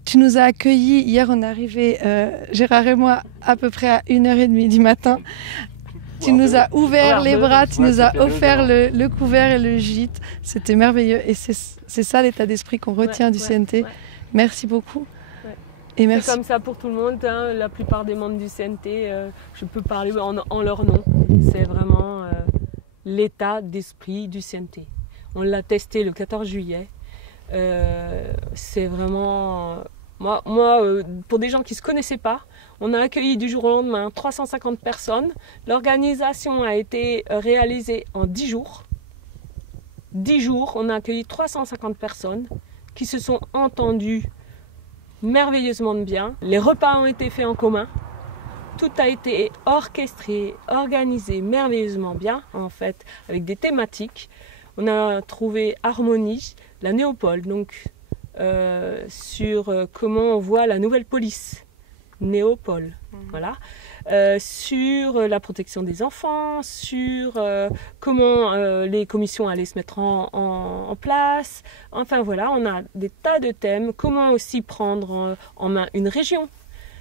Tu nous as accueillis. Hier, on est arrivé, Gérard et moi, à peu près à 1h30 du matin. Tu nous as ouvert les bras, tu nous as offert le couvert et le gîte. C'était merveilleux. Et c'est ça l'état d'esprit qu'on retient du CNT. Ouais. Merci beaucoup. Et merci. C'est comme ça pour tout le monde. Hein. La plupart des membres du CNT, je peux parler en leur nom. C'est vraiment l'état d'esprit du CNT. On l'a testé le 14 juillet. C'est vraiment... Moi, pour des gens qui ne se connaissaient pas, on a accueilli du jour au lendemain 350 personnes. L'organisation a été réalisée en 10 jours. 10 jours, on a accueilli 350 personnes qui se sont entendues merveilleusement bien. Les repas ont été faits en commun. Tout a été orchestré, organisé merveilleusement bien, en fait, avec des thématiques. On a trouvé Harmonie, la Néopole, donc sur comment on voit la nouvelle police, Néopole, voilà. Sur la protection des enfants, sur comment les commissions allaient se mettre en place. Enfin voilà, on a des tas de thèmes. Comment aussi prendre en main une région.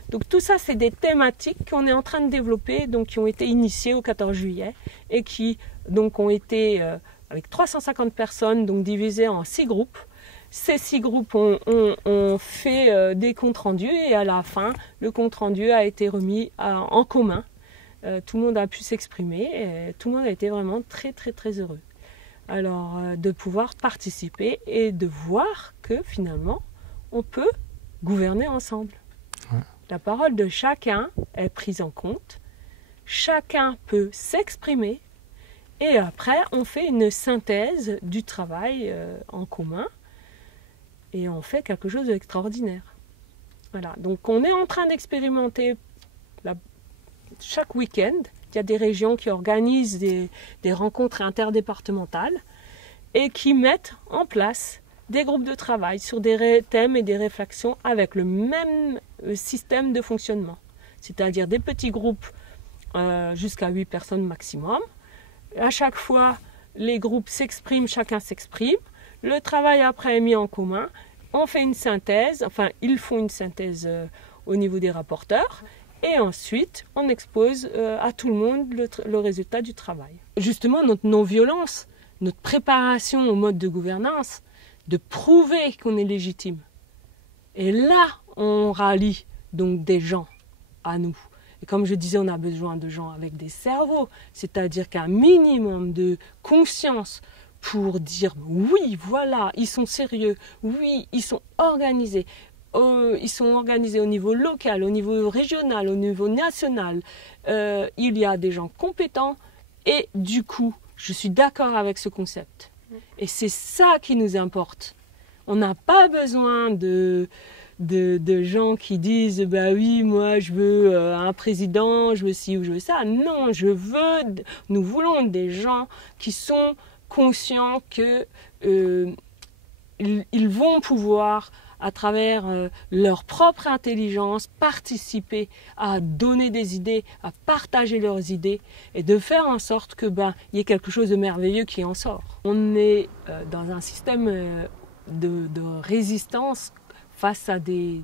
Donc tout ça, c'est des thématiques qu'on est en train de développer, donc qui ont été initiées au 14 juillet et qui donc ont été avec 350 personnes, donc divisées en 6 groupes. Ces 6 groupes ont fait des comptes rendus et à la fin, le compte rendu a été remis en commun. Tout le monde a pu s'exprimer et tout le monde a été vraiment très très très heureux. Alors de pouvoir participer et de voir que finalement, on peut gouverner ensemble. Ouais. La parole de chacun est prise en compte, chacun peut s'exprimer et après on fait une synthèse du travail en commun. Et on fait quelque chose d'extraordinaire. Voilà. Donc on est en train d'expérimenter chaque week-end. Il y a des régions qui organisent des rencontres interdépartementales et qui mettent en place des groupes de travail sur des thèmes et des réflexions avec le même système de fonctionnement. C'est-à-dire des petits groupes jusqu'à 8 personnes maximum. À chaque fois, les groupes s'expriment, chacun s'exprime. Le travail après est mis en commun, on fait une synthèse, enfin ils font une synthèse au niveau des rapporteurs et ensuite on expose à tout le monde le résultat du travail. Justement notre non-violence, notre préparation au mode de gouvernance, de prouver qu'on est légitime. Et là on rallie donc des gens à nous. Et comme je disais, on a besoin de gens avec des cerveaux, c'est-à-dire qu'un minimum de conscience pour dire oui, voilà, ils sont sérieux, oui, ils sont organisés. Ils sont organisés au niveau local, au niveau régional, au niveau national. Il y a des gens compétents et du coup, je suis d'accord avec ce concept. Et c'est ça qui nous importe. On n'a pas besoin de gens qui disent bah oui, moi je veux un président, je veux ci ou je veux ça. Non, nous voulons des gens qui sont conscients qu'ils vont pouvoir à travers leur propre intelligence, participer à donner des idées, à partager leurs idées et de faire en sorte que y ait quelque chose de merveilleux qui en sort. On est dans un système de résistance face à des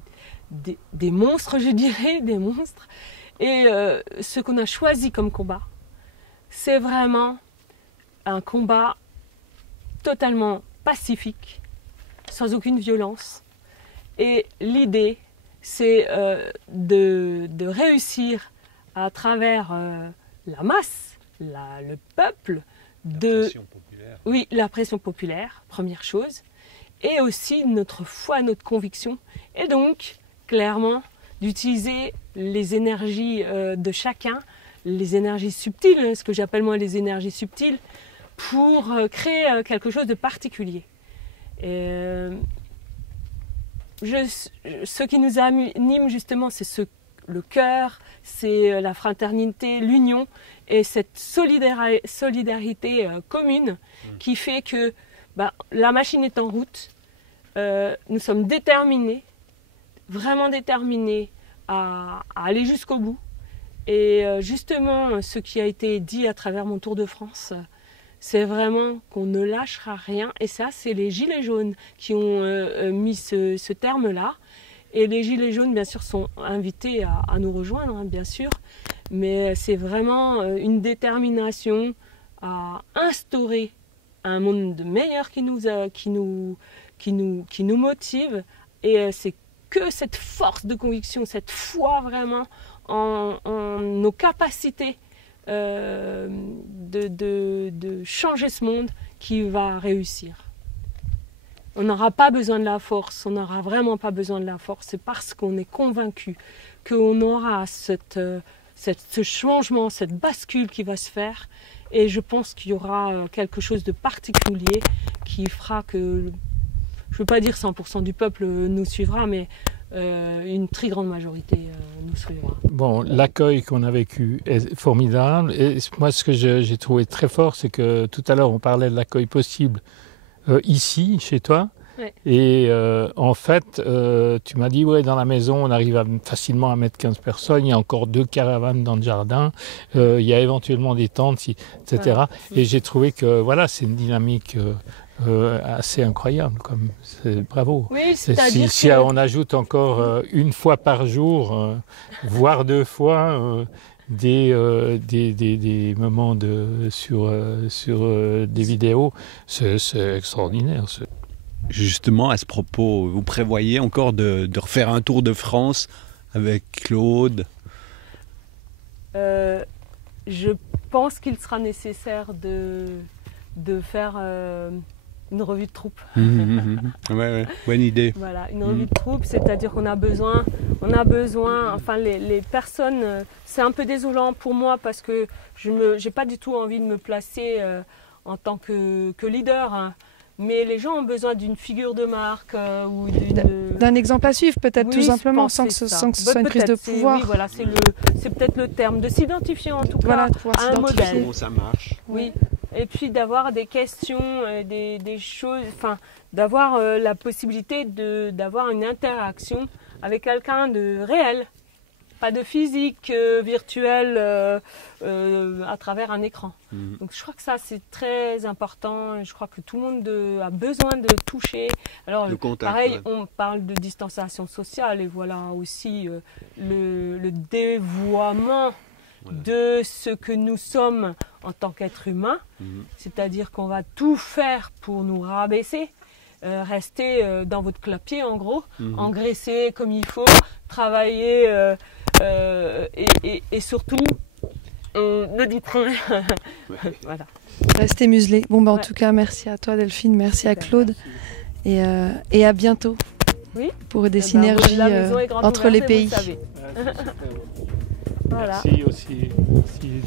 monstres, je dirais, des monstres. Et ce qu'on a choisi comme combat, c'est vraiment un combat totalement pacifique, sans aucune violence. Et l'idée, c'est de réussir à travers la masse, le peuple, la pression populaire, première chose, et aussi notre foi, notre conviction. Et donc, clairement, d'utiliser les énergies de chacun, les énergies subtiles, ce que j'appelle moi les énergies subtiles, pour créer quelque chose de particulier. Et, ce qui nous anime justement, c'est le cœur, c'est la fraternité, l'union et cette solidarité commune qui fait que la machine est en route. Nous sommes déterminés, vraiment déterminés à aller jusqu'au bout. Et justement, ce qui a été dit à travers mon Tour de France, c'est vraiment qu'on ne lâchera rien. Et ça, c'est les Gilets jaunes qui ont mis ce terme-là. Et les Gilets jaunes, bien sûr, sont invités à nous rejoindre, hein, bien sûr. Mais c'est vraiment une détermination à instaurer un monde meilleur qui nous motive. Et c'est que cette force de conviction, cette foi vraiment en nos capacités de changer ce monde qui va réussir. On n'aura pas besoin de la force, on n'aura vraiment pas besoin de la force. C'est parce qu'on est convaincu qu'on aura ce changement, cette bascule qui va se faire. Et je pense qu'il y aura quelque chose de particulier qui fera que, je ne veux pas dire 100% du peuple nous suivra, mais une très grande majorité nous suivra. Bon, l'accueil qu'on a vécu est formidable. Et moi, ce que j'ai trouvé très fort, c'est que tout à l'heure, on parlait de l'accueil possible ici, chez toi. Ouais. Et en fait, tu m'as dit, dans la maison, on arrive facilement à mettre 15 personnes. Il y a encore 2 caravanes dans le jardin. Il y a éventuellement des tentes, etc. Ouais. Et j'ai trouvé que, c'est une dynamique assez incroyable. Bravo. Oui, si on ajoute encore une fois par jour, voire 2 fois, des moments sur des vidéos, c'est extraordinaire. Justement, à ce propos, vous prévoyez encore de refaire un tour de France avec Claude? Je pense qu'il sera nécessaire de faire une revue de troupe. Ouais, bonne idée. Voilà, une revue de troupe, c'est-à-dire qu'on a besoin, enfin les personnes, c'est un peu désolant pour moi parce que je n'ai pas du tout envie de me placer en tant que leader, hein. Mais les gens ont besoin d'une figure de marque ou d'un exemple à suivre, peut-être, tout simplement, sans que ce soit une prise de pouvoir. Oui, voilà, c'est peut-être le terme, de s'identifier en tout cas à un modèle. Comment ça marche. Oui, et puis d'avoir des questions, des choses, enfin, d'avoir la possibilité d'avoir une interaction avec quelqu'un de réel, pas de physique virtuel à travers un écran. Donc je crois que ça c'est très important. Je crois que tout le monde a besoin de toucher. Alors le contact, pareil, on parle de distanciation sociale et voilà aussi le dévoiement de ce que nous sommes en tant qu'être humain. C'est-à-dire qu'on va tout faire pour nous rabaisser. Rester dans votre clapier en gros, engraisser comme il faut, travailler et surtout ne dites rien. Voilà. Restez muselé. Bon en tout cas merci à toi Delphine, merci à Claude et à bientôt pour des synergies entre les pays. Voilà. Merci aussi. Merci.